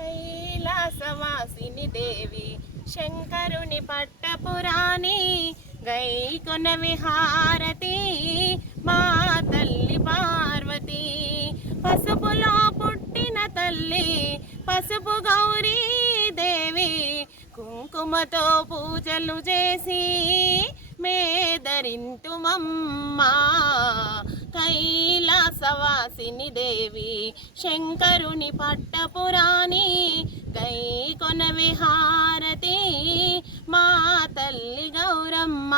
కైలాసవాసిని దేవి శంకరుని పట్టపురాణి గైకొన విహారతి మా తల్లి పార్వతి. పసుపులో పుట్టిన తల్లి పసుపు గౌరీ దేవి కుంకుమతో పూజలు చేసి మే ధరింతుమమ్మా కైలాసవాసిని దేవి శంకరుని పట్టపురాణి గై కొన విహారతి మా తల్లి గౌరమ్మ.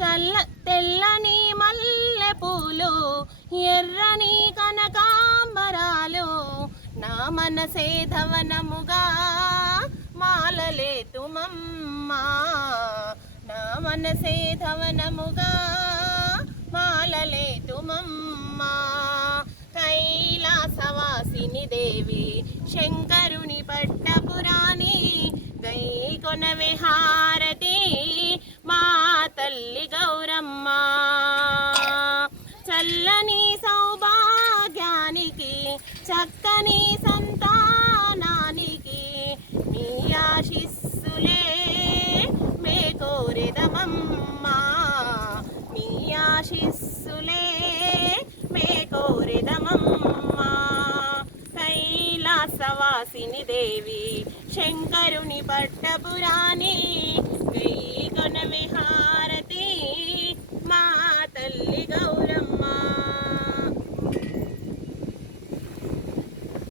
చల్ల తెల్లని మల్లె పూలు ఎర్రని కనకాంబరాలు నా మనసే ధవనముగా మాలలేతుమమ్మా నా మనసే ధవనముగా మాల దేవి శంకరుని పట్టపురాణి గై కొన విహారతి మా తల్లి గౌరమ్మ. చల్లని సౌభాగ్యానికి చక్కని సంతానానికి మీ ఆశిస్సులే మే కోరిదమమ్మా మీ ఆశిస్సు కైలాసవాసిని దేవి శంకరుని పట్టపురాణి